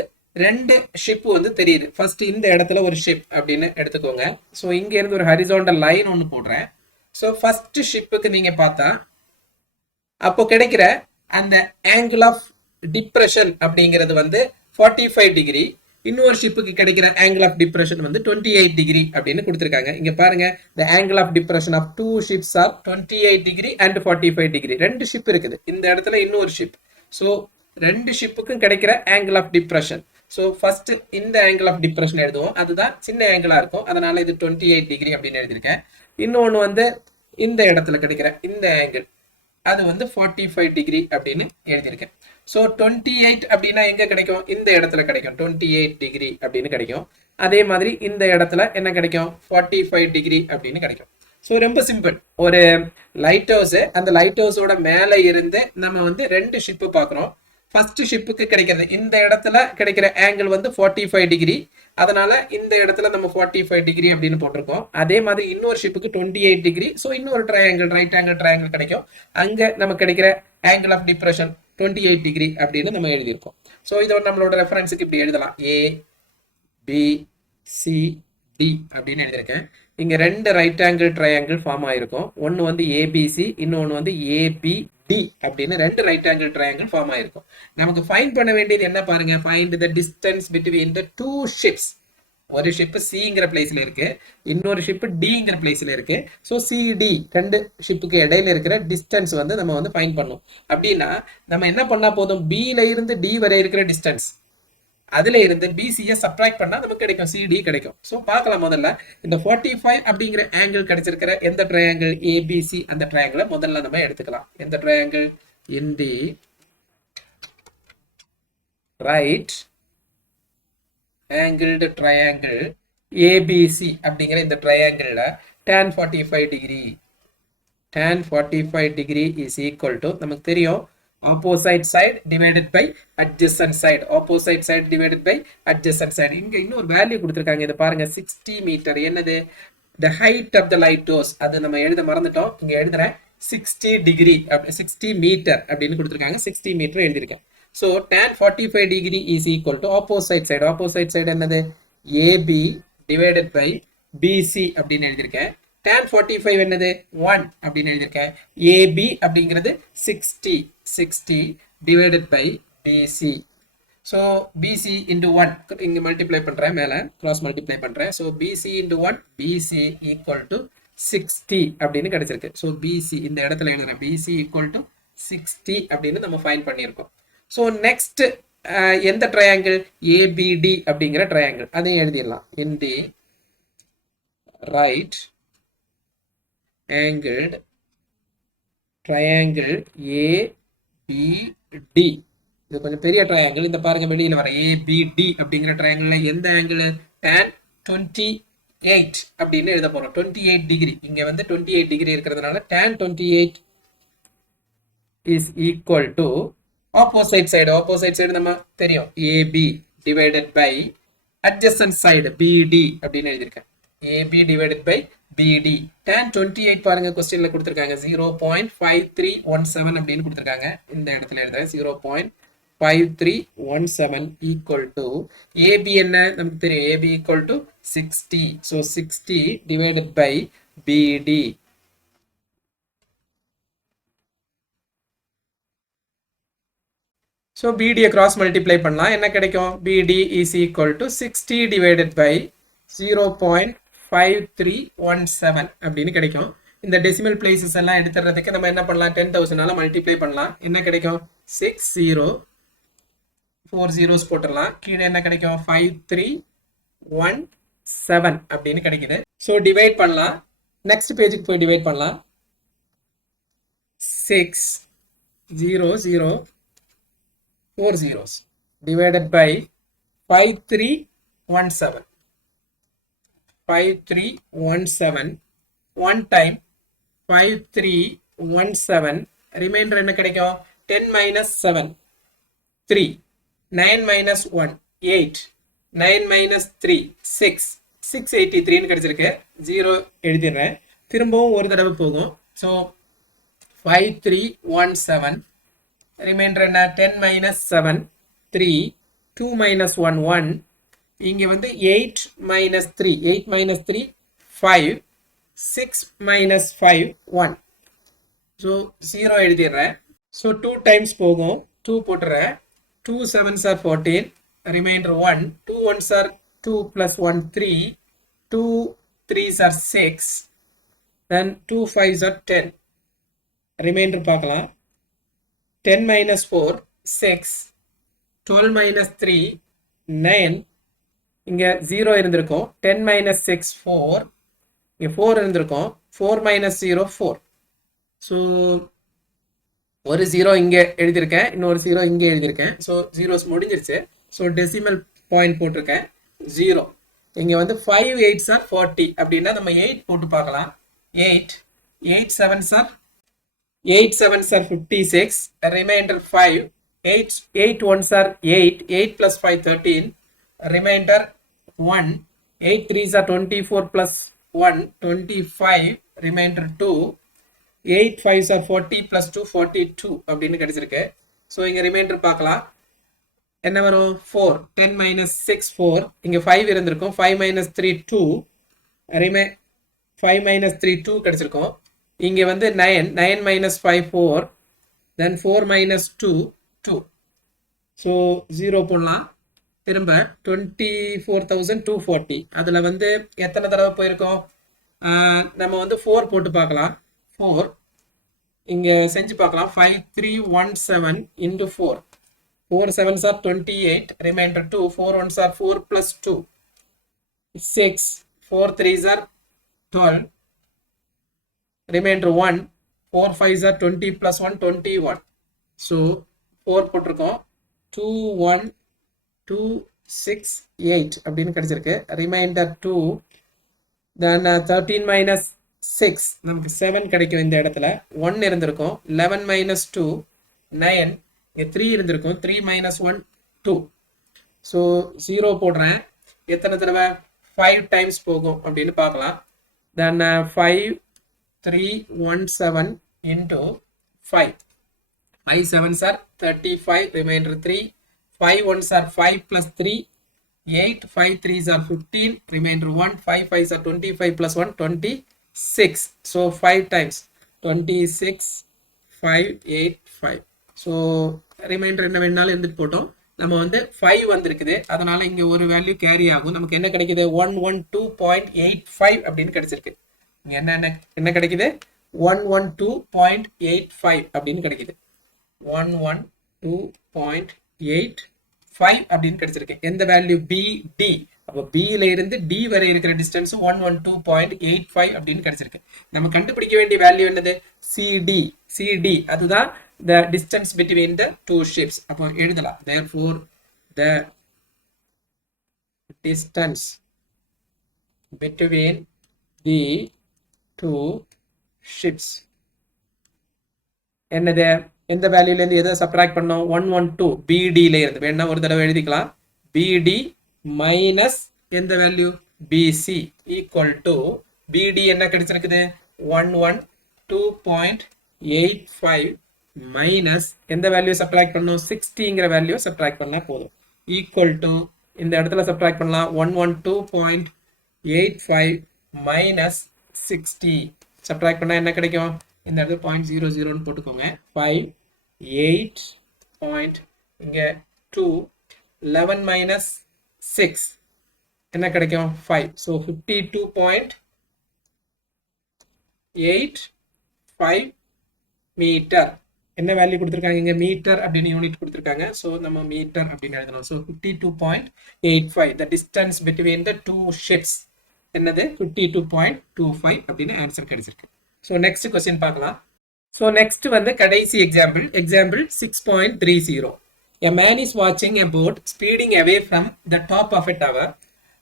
2 ஷிப் வந்து தெரியுது. ஃபர்ஸ்ட் இந்த இடத்துல ஒரு ஷிப் அப்படின்னு எடுத்துக்கோங்க. ஸோ இங்க இருந்து ஒரு ஹரிசாண்டல் லைன் ஒன்று போடுறேன். ஸோ ஃபர்ஸ்ட் ஷிப்புக்கு நீங்க பார்த்தா அப்போ கிடைக்கிற அந்த ஆங்கிள் ஆஃப் டிப்ரெஷன் அப்படிங்கிறது வந்து 45 டிகிரி. இன்னொரு ஷிப்புக்கு கிடைக்கிற ஆங்கிள் ஆஃப் டிப்ரெஷன் வந்து 28 டிகிரி அப்படின்னு கொடுத்துருக்காங்க. இங்க பாருங்க, the angle of depression of two ships are 28 degree and 45 degree. 2 ship இருக்குது. இந்த இடத்துல இன்னொரு ஷிப். ஸோ 2 ஷிப்புக்கும் கிடைக்கிற angle of depression. So first இந்த ஆங்கிள் ஆஃப் டிப்ரெஷன் எழுதுவோம். அதுதான் சின்ன ஆங்கிளா இருக்கும், அதனால இது 28 டிகிரி அப்படின்னு எழுதியிருக்கேன். இன்னொன்று வந்து இந்த இடத்துல கிடைக்கிற இந்த ஆங்கிள், அது வந்து 45 டிகிரி அப்படின்னு எழுதியிருக்கேன். ஸோ 28 அப்படின்னா எங்க கிடைக்கும்? இந்த இடத்துல கிடைக்கும். 28 டிகிரி அப்படின்னு கிடைக்கும். அதே மாதிரி இந்த இடத்துல என்ன கிடைக்கும்? 45 டிகிரி அப்படின்னு கிடைக்கும். ஸோ ரொம்ப சிம்பிள். ஒரு லைட் ஹவுஸ், அந்த லைட் ஹவுஸோட மேலே இருந்து நம்ம வந்து 2 ஷிப்பு பார்க்குறோம். ஃபர்ஸ்ட் ஷிப்புக்கு கிடைக்கிறது இந்த இடத்துல கிடைக்கிற ஆங்கிள் வந்து 45 டிகிரி. அதனால இந்த இடத்துல நம்ம 45 டிகிரி அப்படின்னு போட்டிருக்கோம். அதே மாதிரி இன்னொரு ஷிப்புக்கு 28 டிகிரி. ஸோ இன்னொரு ட்ரையாங்கிள் ரைட் ஆங்கிள் ட்ரையாங்கிள் கிடைக்கும். அங்க நமக்கு கிடைக்கிற ஆங்கிள் ஆஃப் டிப்ரெஷன் 28 டிகிரி அப்படின்னு நம்ம எழுதியிருக்கோம். ஸோ இதை நம்மளோட ரெஃபரன்ஸுக்கு இப்படி எழுதலாம். ஏ பி சி டி அப்படின்னு எழுதியிருக்கேன். இங்க ரெண்டு ரைட் ஆங்கிள் ட்ரையாங்கிள் ஃபார்ம் ஆயிருக்கும். ஒன்னு வந்து ஏபிசி, இன்னொன்னு வந்து ஏபிடி அப்படின்னு ரெண்டு ரைட் ஆங்கிள் ட்ரையாங்கிள் ஃபார்ம் ஆயிருக்கும். நமக்கு ஃபைண்ட் பண்ண வேண்டியது என்ன பாருங்க, find the distance between the two ships. ஒரு ஷிப் சிங்கிற பிளேஸ்ல இருக்கு, இன்னொரு ஷிப் டிங்கிற பிளேஸ்ல இருக்கு. ஸோ சிடி ரெண்டு ஷிப்புக்கு இடையில இருக்கிற டிஸ்டன்ஸ் வந்து நம்ம வந்து ஃபைண்ட் பண்ணணும். அப்படின்னா நம்ம என்ன பண்ணா போதும், பில இருந்து டி வரை இருக்கிற டிஸ்டன்ஸ், அதுல இருந்து பிசியை சப்ட்ராக்ட் பண்ணா நமக்கு கிடைக்கும், சிடி கிடைக்கும். ஸோ பார்க்கலாம். முதல்ல இந்த 45 அப்படிங்கிற ஆங்கிள் கிடைச்சிருக்கிற எந்த ட்ரையாங்கிள் ஏபிசி, அந்த ட்ரையாங்கிளை முதல்ல நம்ம எடுத்துக்கலாம். எந்த triangle, in the right angled triangle ABC அப்படிங்கிற இந்த ட்ரையாங்கிள்ல tan 45 degree, tan 45 degree is equal to நமக்கு தெரியும் opposite side divided by adjacent side, opposite side divided by adjacent side. இங்க இன்னொரு வேல்யூ கொடுத்திருக்காங்க, இத பாருங்க 60 மீட்டர். என்னது, the height of the lighthouse. அது நம்ம எழுத மறந்துட்டோம், இங்க எழுதுறேன் 60 டிகிரி 60 மீட்டர் அப்படின்னு கொடுத்திருக்காங்க. 60 metre எழுதிருக்கேன். so tan 45 degree is equal to opposite side. opposite side என்னது, AB divided by BC அப்படின்னு எழுதிருக்கேன். tan 45 என்னது 1 அப்படின்னு எழுதிருக்கேன். AB அப்படிங்கிறது 60 divided by BC. so BC into 1 இங்க மல்டிப்ளை பண்றேன், மேல கிராஸ் மல்டிப்ளை பண்றேன். so BC into 1, BC equal to 60 அப்படின்னு கிடைச்சிருக்கு. so BC இந்த இடத்துல எழுதுறேன், BC equal to 60 அப்படின்னு நம்ம ஃபைண்ட் பண்ணியிருக்கோம். so next எந்த ட்ரையாங்கிள், ABD அப்படிங்கிற ட்ரையாங்கிள், அதையும் எழுதிடலாம். in the right angled triangle ABD. இது கொஞ்சம் பெரிய ட்ரையாங்கிள். இந்த பாருங்க வெளியில வர ABD அப்படிங்கிற ட்ரையாங்கிள்ல எந்த ஆங்கிள், tan 28 அப்படின்னு எழுத போறோம். 28 டிகிரி, இங்க வந்து 28 டிகிரி இருக்கிறதுனால tan 28 is equal to opposite side. opposite side நம்ம தெரியும், AB divided by adjacent side BD அப்படின்னு எழுதியிருக்கேன். AB divided by BD. tan 28 பாருங்க क्वेश्चनல கொடுத்திருக்காங்க 0.5317 அப்படின்னு கொடுத்திருக்காங்க. இந்த இடத்துல எழுதுறேன் 0.5317 equal to AB என்ன நமக்கு தெரியும், AB equal to 60. so 60 divided by BD. so BD cross multiply பண்ணலாம், என்ன கிடைக்கும், BD is equal to 60 divided by 0.5317 அப்படின்னு கிடைக்கும். இந்த டெசிமல் பிளேசஸ் எல்லாம் எடுத்துறதுக்கு நம்ம என்ன பண்ணலாம், 10,000 மல்டிப்ளை பண்ணலாம். என்ன கிடைக்கும், 60 4 zeros போட்டுடலாம். கீழே என்ன கிடைக்கும், 5317 அப்படின்னு கிடைக்குது. ஸோ டிவைட் பண்ணலாம், நெக்ஸ்ட் பேஜுக்கு போய் டிவைட் பண்ணலாம். 600 4 zeros divided by 5317. 5317 1 time 5317 reminder என்ன கிடைக்கும், 10 minus 7 3 9 minus 1 8 9 minus 3 6 683 ன்னு கிடைச்சிருக்கு. 0 எழுதிடுறேன், திரும்பவும் ஒரு தடவை போகும். ஸோ 5317 ரிமைண்டர் என்ன, 10 minus 7 3 2 minus 1 1. இங்க வந்து 8 minus 3 8 minus 3 5 6 minus 5 1. so 0 எழுதிடுறேன். so 2 times போகும், 2 போட்டுறேன். 2 7s are 14, remainder 1. 2 1s are 2 plus 1 3, 2 3s are 6, then 2 5s are 10. remainder பார்க்கலாம். 10 minus 4 6, 12 minus 3 9. இங்க 0 இருந்திருக்கும். 10 minus 6 4, இங்க 4 இருந்திருக்கும். 4 minus 0 4. ஸோ ஒரு 0 இங்க எழுதியிருக்கேன், இன்னொரு 0 இங்க எழுதியிருக்கேன். ஸோ ஜீரோஸ் முடிஞ்சிருச்சு. ஸோ டெசிமல் பாயிண்ட் போட்டிருக்கேன் 0. இங்க வந்து 5 8s are 40 அப்படின்னா நம்ம 8 போட்டு பார்க்கலாம். 8 8 7s are 56, remainder 5 8 ones are 8, 8 plus 5 13, remainder 1, 8 threes are 24 plus 1 25, remainder 2, 8 fives are 40 plus 2 42 அப்படின்னு கிடைச்சிருக்கு. ஸோ இங்க ரிமைண்டர் பார்க்கலாம். என்ன வரும் 4, 10 minus 6 4, இங்க 5 இருந்திருக்கும், 5 minus 3 2, 5 minus 3 2 கிடைச்சிருக்கும். இங்க வந்து 9, 9 minus 5 4, then 4 minus 2 2. ஸோ 0 போடலாம். திரும்ப 24,240. அதுல வந்து எத்தனை தடவை போயிருக்கோம்? நம்ம வந்து 4 போட்டு பார்க்கலாம். 4 இங்க செஞ்சு பார்க்கலாம். 5317 into 4. 4 sevens are 28, remainder 2, 4 ones are 4 plus 2, 6, 4 threes are 12, remainder 1, 4 fives are 20 plus 1 21. So 4 போட்டிருக்கோம். 2 1 2 6 8 அப்படின்னு கிடைச்சிருக்கு. ரிமைண்டர் 2, then 13 minus 6 நமக்கு 7 கிடைக்கும். இந்த இடத்துல 1 இருந்திருக்கும். 11 minus 2 9, இங்க 3 இருந்திருக்கும். 3 minus 1 2. ஸோ 0 போடுறேன். எத்தனை தடவை? 5 times போகும் அப்படின்னு பார்க்கலாம். then 5 3 1 7 into 5. 5 sevens are 35, remainder 3, 5 ones are 5 plus 3, 8, 5 threes are 15, remainder 1, 5 fives are 25 plus 1 26. So 5 times 26 5 8 5. So reminder என்ன வேணாலும் இருந்துட்டு போட்டோம். நம்ம வந்து 5 வந்திருக்குது, அதனால இங்க ஒரு வேல்யூ கேரி ஆகும். நமக்கு என்ன கிடைக்குது? 112.85 அப்படின்னு கிடைச்சிருக்கு. இங்க என்ன கிடைக்குது? 112.85 அப்படின்னு கிடைக்குது. 112.85 அப்படின்னு கிடைச்சிருக்கு. எந்த வேல்யூ? BD. அப்போ B ல இருந்து D வரை இருக்கிற டிஸ்டன்ஸ் 112.85 அப்படின்னு கிடைச்சிருக்கு. நம்ம கண்டுபிடிக்க வேண்டிய வேல்யூ என்னது? CD. அதுதான் the distance between the two ships. அப்போ எழுதலாம். therefore the distance between the two ships என்னது? எந்த வேல்யூல இருந்து எதை சப்ட்ராக்ட் பண்ணோம்? 112 BD ல இருந்து. வேணா ஒரு தடவை எழுதிக்கலாம். BD மைனஸ் எந்த value? BC equal to BD என்ன கிடைச்சிருக்குது? 112.85 மைனஸ் எந்த வேல்யூ சப்ட்ராக்ட் பண்ணோம்? 60ங்கிற வேல்யூ சப்ட்ராக்ட் பண்ணா போதும். ஈக்குவல் டு இந்த இடத்துல சப்ட்ராக்ட் பண்ணலாம். 112.85 மைனஸ் 60 சப்ட்ராக்ட் பண்ணா என்ன கிடைக்கும்? இந்த இடத்துல 0.00 போட்டுக்கோங்க. 5 8 பாயிண்ட் இங்க 2 11 மைனஸ் 6 என்ன கிடைக்கும்? 5. So 52.85 metre. என்ன வேல்யூ கொடுத்துருக்காங்க? இங்க மீட்டர் அப்படின்னு யூனிட் கொடுத்துருக்காங்க. ஸோ நம்ம மீட்டர் அப்படின்னு எழுதணும். So 52.85 the distance between the two ships என்னது? 52.25 அப்படின்னு ஆன்சர் கிடைச்சிருக்கு. ஸோ நெக்ஸ்ட் கொஸ்டின் பார்க்கலாம். ஸோ நெக்ஸ்ட் வந்து கடைசி example 6.30. A man is watching a boat speeding away from the top of a tower.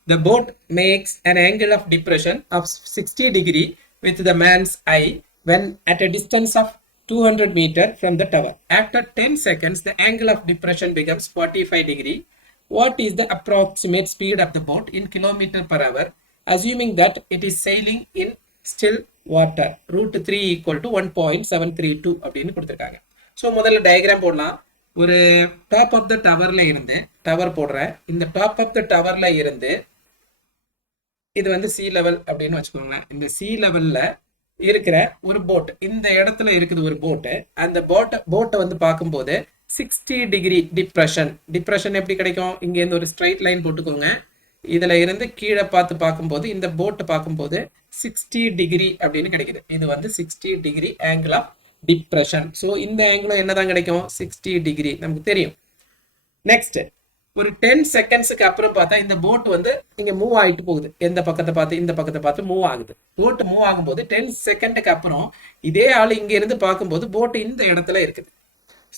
The boat makes an angle of depression of 60 degree with the man's eye when at a distance of 200 meter from the tower. After 10 seconds, the angle of depression becomes 45 degree. What is the approximate speed of the boat in kilometer per hour, assuming that it is sailing in still water? Root 3 equal to 1.732 அப்படின்னு கொடுத்துருக்காங்க. So முதல்ல diagram போடலாம். ஒரு top of the டவர்ல இருந்து tower போடுறேன். இந்த top of the டவர்ல இருந்து இது வந்து சி லெவல் அப்படின்னு வச்சுக்கோங்களேன். இந்த சி லெவல்ல இருக்கிற ஒரு போட், இந்த இடத்துல இருக்குது ஒரு போட்டு. அந்த போட்டை வந்து பார்க்கும்போது 60 டிகிரி டிப்ரெஷன் எப்படி கிடைக்கும்? இங்க இருந்து ஒரு ஸ்ட்ரைட் லைன் போட்டுக்கோங்க. இதுல இருந்து கீழே பார்க்கும்போது இந்த போட்டை பார்க்கும்போது 60 டிகிரி அப்படின்னு கிடைக்குது. இது வந்து 60 degree angle of depression. So இந்த ஆங்கிளும் என்னதான் கிடைக்கும்? 60 டிகிரி நமக்கு தெரியும். நெக்ஸ்ட் ஒரு 10 செகண்ட்ஸுக்கு அப்புறம் பார்த்தா இந்த போட் வந்து இங்க மூவ் ஆயிட்டு போகுது. எந்த பக்கத்தை பார்த்து? இந்த பக்கத்தை பார்த்து மூவ் ஆகுது. போட் மூவ் ஆகும்போது 10 செகண்டுக்கு அப்புறம் இதே ஆள் இங்க இருந்து பார்க்கும்போது போட் இந்த இடத்துல இருக்குது.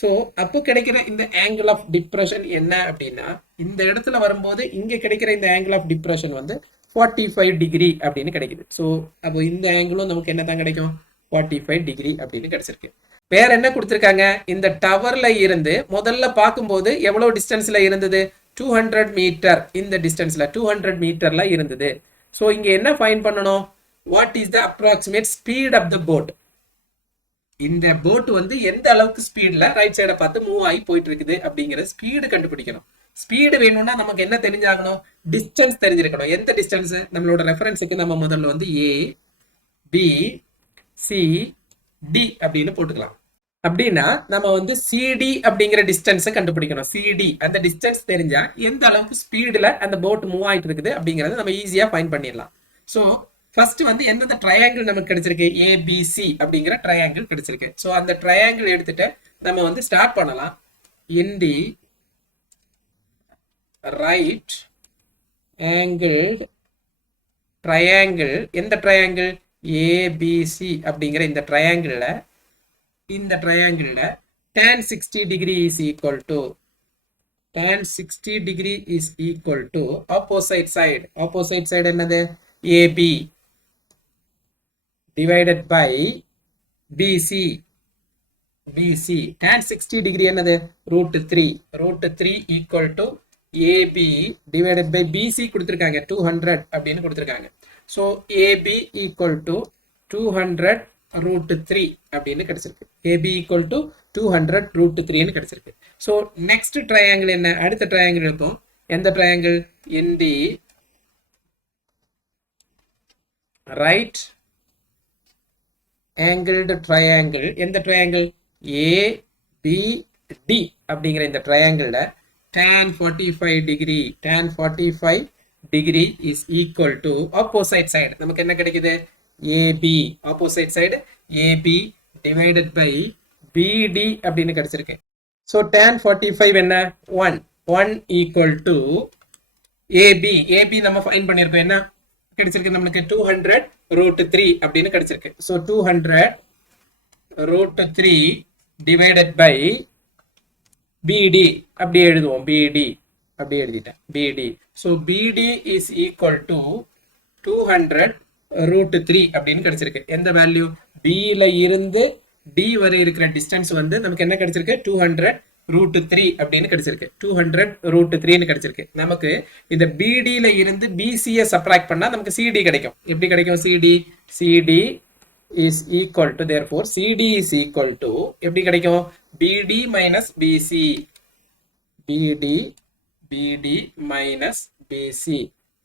ஸோ அப்போ கிடைக்கிற இந்த ஆங்கிள் ஆஃப் டிப்ரெஷன் என்ன அப்படின்னா, இந்த இடத்துல வரும்போது இங்க கிடைக்கிற இந்த ஆங்கிள் ஆஃப் டிப்ரெஷன் வந்து 45 டிகிரி அப்படின்னு கிடைக்குது. ஸோ அப்போ இந்த ஆங்கிளும் நமக்கு என்ன தான் கிடைக்கும்? 45 டிகிரி அப்படின்னு கிடைச்சிருக்கு. வேற என்ன கொடுத்திருக்காங்க, இந்த டவர்ல இருந்து முதல்ல பார்க்கும்போது எவ்வளவு டிஸ்டன்ஸ்ல இருந்தது, 200 மீட்டர், இந்த டிஸ்டன்ஸ்ல 200 மீட்டர்ல இருந்தது. ஸோ இங்க என்ன ஃபைண்ட் பண்ணணும், what is the approximate speed of the boat, இந்த போட் வந்து எந்த அளவுக்கு ஸ்பீட்ல ரைட் சைடை பார்த்து மூவ் ஆகி போயிட்டு இருக்குது அப்படிங்கிற ஸ்பீடு கண்டுபிடிக்கணும். ஸ்பீடு வேணும்னா நமக்கு என்ன தெரிஞ்சாகணும், டிஸ்டன்ஸ் தெரிஞ்சிருக்கணும். எந்த டிஸ்டன்ஸ், நம்மளோட ரெஃபரன்ஸுக்கு நம்ம முதல்ல வந்து ஏ பி சி டி அப்படின்னு போட்டுக்கலாம். அப்படின்னா நம்ம வந்து சிடி அப்படிங்கிற டிஸ்டன்ஸை கண்டுபிடிக்கணும். சிடி அந்த டிஸ்டன்ஸ் தெரிஞ்சா எந்த அளவுக்கு ஸ்பீடுல அந்த போட் மூவ் ஆயிட்டு இருக்குது அப்படிங்கறத நம்ம ஈஸியா ஃபைண்ட் பண்ணிடலாம். ஸோ ஃபர்ஸ்ட் வந்து எந்தெந்த ட்ரையாங்கிள் நமக்கு கிடைச்சிருக்கு, ஏபிசி அப்படிங்கிற ட்ரையாங்கிள் கிடைச்சிருக்கு. ஸோ அந்த ட்ரையாங்கிள் எடுத்துட்டு நம்ம வந்து ஸ்டார்ட் பண்ணலாம். இன் தி ரைட் ஆங்கிள் ட்ரையாங்கிள், எந்த ட்ரையாங்கிள், ஏபிசி அப்படிங்கிற இந்த ட்ரையாங்கிள்ல tan 60 degree is equal to opposite side என்னது, AB divided by BC. tan 60 degree என்னது, √3 equal to AB divided by BC கொடுத்திருக்காங்க 200 அப்படின்னு கொடுத்திருக்காங்க. So AB equal to 200 √3 அப்படின்னு கிடைச்சிருக்கு. AB equal to 200 √3 ன்னு கிடைச்சிருக்கு. So next triangle என்ன, அடுத்த triangle இருக்கும். எந்த triangle, in the right angled triangle, எந்த triangle, ABD அப்படிங்கிற இந்த triangleல tan 45 degree is equal to opposite side, நமக்கு என்ன கிடைக்குது, AB opposite side AB divided by BD அப்படின்னு கிடைச்சிருக்கு. So tan 45 என்ன, 1 equal to AB நம்ம ஃபைண்ட் பண்ணியிருக்கோம், என்ன கிடைச்சிருக்கு நமக்கு, 200 √3 அப்படின்னு கிடைச்சிருக்கு. So 200 √3 divided by BD அப்படி எழுதுவோம், BD அப்படி எழுதிட்டேன், BD. So BD is equal to 200 √3 அப்படின்னு கிடைச்சிருக்கு. எந்த வேல்யூ, B ல இருந்து D வரை இருக்கிற டிஸ்டன்ஸ் வந்து நமக்கு என்ன கிடைச்சிருக்கு, 200 √3 அப்படின்னு கிடைச்சிருக்கு. 200 √3 கிடைச்சிருக்கு. நமக்கு இந்த BD ல இருந்து BC சப்ட்ராக்ட் பண்ணா நமக்கு CD கிடைக்கும். எப்படி கிடைக்கும், CD is equal to, therefore CD is equal to எப்படி கிடைக்கும், BD minus BC, BD minus BC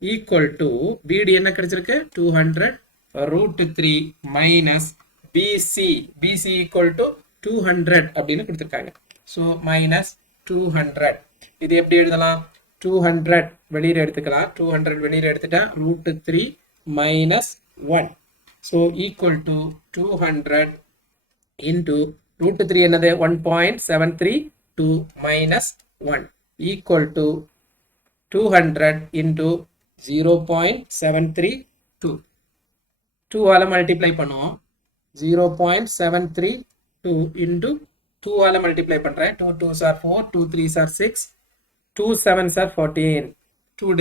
equal to BD என்ன கிடைச்சிருக்கு, 200 √3 minus BC equal to 200 அப்படின்னு கொடுத்திருக்காங்க. So minus 200, இது எப்படி எழுதலாம், 200 வெளியில எடுத்துக்கலாம், 200 வெளியில எடுத்துட்டா √3 minus 1. So equal to 200 into √3 என்னது, 1.732 minus 1 equal to 200 into 0.732. 2 ஆல மல்டிப்ளை பண்ணுவோம், 0.732 into 2 ஆல மல்டிப்ளை பண்றேன், 2 2s are 4, 2 3s are 6, 2 7s are 14, 3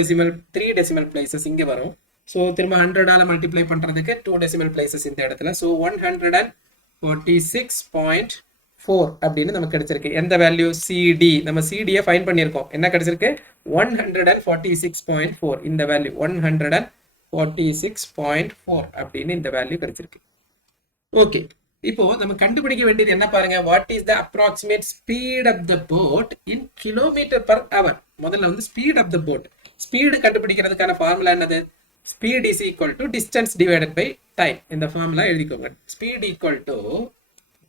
decimal places இங்க வரும். ஸோ திரும்ப 100 ஆல மல்டிப்ளை பண்றதுக்கு 2 decimal places இந்த இடத்துல. ஸோ 146.4 அப்படின்னு நமக்கு கிடைச்சிருக்கு. எந்த வேல்யூ, CD, நம்ம CD ஃபைண்ட் பண்ணியிருக்கோம், என்ன கிடைச்சிருக்கு, 146.4. இந்த வேல்யூ 146.4 அப்படின்னு இந்த வேல்யூ கிடைச்சிருக்கு. ஓகே, இப்போ நம்ம கண்டுபிடிக்க வேண்டியது என்ன பாருங்க, what is the approximate speed of the boat in km/h. முதல்ல வந்து speed of the boat, speed கண்டுபிடிக்கிறதுக்கான ஃபார்முலா என்னது, speed is equal to distance divided by time. இந்த ஃபார்முலா எழுதிக்கோங்க, speed equal to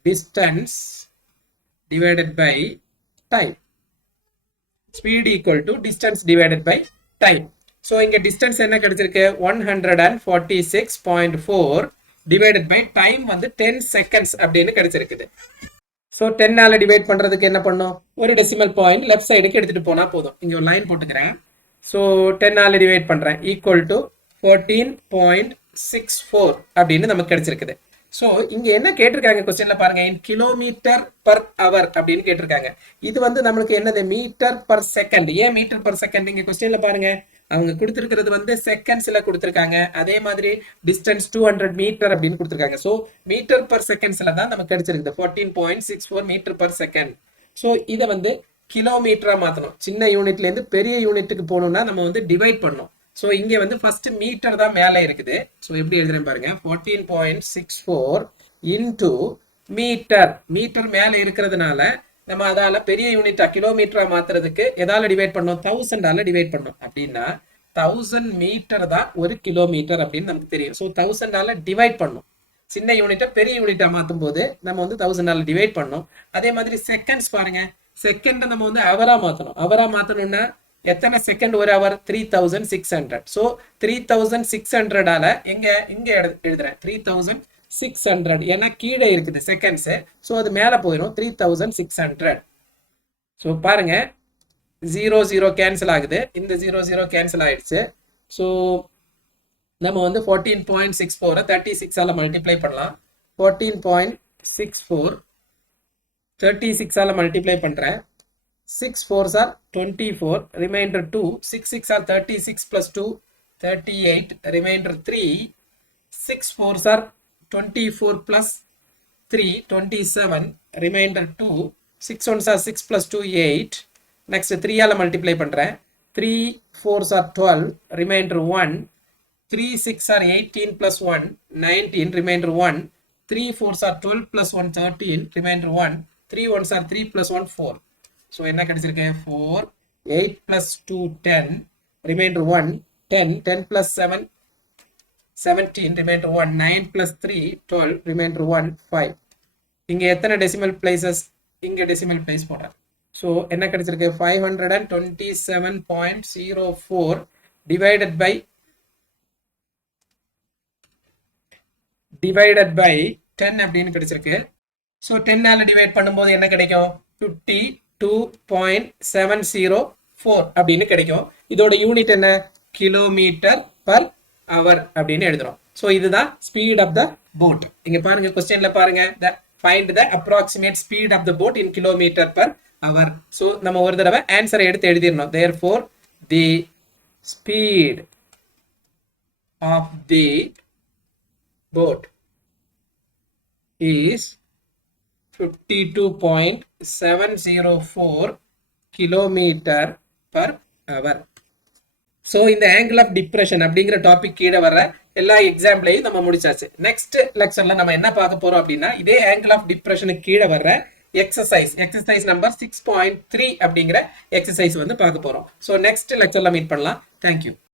distance divided by time, speed equal to distance divided by time. So இங்க distance என்ன கிடைச்சிருக்கு, 146.4 divided by time வந்து 10 seconds அப்படின்னு கிடைச்சிருக்குது. ஸோ 10 ஆல டிவைட் பண்றதுக்கு என்ன பண்ணும், ஒரு டெசிமல் பாயிண்ட் லெஃப்ட் சைடுக்கு எடுத்துட்டு போனா போதும். இங்க ஒரு லைன் போட்டுக்கிறேன். ஸோ 10 ஆல டிவைட் பண்றேன், ஈக்குவல் டு 14.64 அப்படின்னு நமக்கு கிடைச்சிருக்குது. சோ இங்க என்ன கேட்டிருக்காங்க கொஸ்டின்ல பாருங்க, இன் கிலோமீட்டர் பர் அவர் அப்படின்னு கேட்டிருக்காங்க. இது வந்து நம்மளுக்கு என்னது, மீட்டர் பர் செகண்ட். ஏன் மீட்டர் பர் செகண்ட்? இங்க கொஸ்டின்ல பாருங்க, அவங்க கொடுத்திருக்கிறது வந்து செகண்ட்ஸ்ல கொடுத்திருக்காங்க. அதே மாதிரி டிஸ்டன்ஸ் 200 மீட்டர் அப்படின்னு கொடுத்திருக்காங்க. சோ மீட்டர் பர் செகண்ட்ஸ்ல தான் நமக்கு கிடைச்சிருக்கு 14.64 மீட்டர் பர் செகண்ட். சோ இதை வந்து கிலோமீட்டரா மாத்தணும். சின்ன யூனிட்ல இருந்து பெரிய யூனிட்டுக்கு போகணும்னா நம்ம வந்து டிவைட் பண்ணணும். சோ இங்க வந்து ஃபர்ஸ்ட் மீட்டர் தான் மேல இருக்குது. சோ எப்படி எழுதுறேன் பாருங்க, 14.64 இன்டு மீட்டர். மீட்டர் மேல இருக்கிறதுனால நம்ம அதால பெரிய யூனிட்டா கிலோமீட்டரா மாத்துறதுக்கு எதால டிவைட் பண்ணோம், 1000 டிவைட் பண்ணோம். அப்படின்னா 1000 மீட்டர் தான் ஒரு கிலோமீட்டர் அப்படின்னு நமக்கு தெரியும். சோ 1000 டிவைட் பண்ணும். சின்ன யூனிட்டை பெரிய யூனிட்டா மாத்தும் போது நம்ம வந்து 1000 டிவைட் பண்ணோம். அதே மாதிரி செகண்ட்ஸ் பாருங்க, செகண்ட் நம்ம வந்து அவரா மாத்தணும். அவரா மாத்தணும்னா எத்தனை செகண்ட் ஒரு அவர், 3600. சோ 3600 எங்க இங்க எழுதுறேன் 3600, ஏன்னா கீழே இருக்குது செகண்ட்ஸ். சோ அது மேல போயிடும் 3600. சோ பாருங்க 0 கேன்சல் ஆகுது, இந்த 0 கேன்சல் ஆயிடுச்சு. சோ நம்ம வந்து 14.64 36 மல்டிப்ளை பண்ணலாம். 14.64 36 மல்டிப்ளை பண்றேன். 6 4s are 24, remainder 2. 6 6 are 36 plus 2 38, remainder 3. 6 4s are 24 plus 3 27, remainder 2. 6 1s are 6 plus 2 8. Next 3 multiply பண்றேன். 3 4s are 12, remainder 1. 3 6 are 18 plus 1 19, remainder 1. 3 4s are 12 plus 1 13, remainder 1. 3 1s are 3 plus 1 4. So என்ன கிடைச்சிருக்கு, 4. 8 plus 2 10, remainder 1. 10 10 plus 7 17, remainder 1. 9 plus 3 12, remainder 1 5. இங்க எத்தனை decimal places, இங்க decimal place போடுறேன். So என்ன கிடைச்சிருக்கு, 527.04 divided by 10 அப்படின்னு கிடைச்சிருக்கு. ஸோ 10 டிவைட் பண்ணும்போது என்ன கிடைக்கும், 52.704 அப்படின்னு கிடைக்கும். இதோட யூனிட் என்ன, கிலோமீட்டர் பர் அவர் அப்படின்னு எழுதுறோம். ஸோ இதுதான் ஸ்பீட் ஆஃப் த போட். இங்க பாருங்க கொஸ்டின்ல பாருங்க, find the approximate speed of the boat in kilometer per hour. So நம்ம ஒரு தடவை ஆன்சரை எடுத்து எழுதிடணும். therefore the speed of the boat is 52.704 kilometer per hour. So இந்த ஆங்கிள் ஆஃப் டிப்ரெஷன் அப்படிங்கிற டாபிக் கீழே வர எல்லா எக்ஸாம்பிளையும் நம்ம முடிச்சாச்சு. நெக்ஸ்ட் லெக்சர்ல நம்ம என்ன பார்க்க போறோம் அப்படின்னா, இதே ஆங்கிள் ஆஃப் டிப்ரெஷனுக்கு கீழே வர்ற எக்ஸசைஸ் நம்பர் 6.3 அப்படிங்கிற எக்ஸசைஸ் வந்து பார்க்க போறோம். ஸோ நெக்ஸ்ட் லெக்சர்ல மீட் பண்ணலாம். தேங்க்யூ.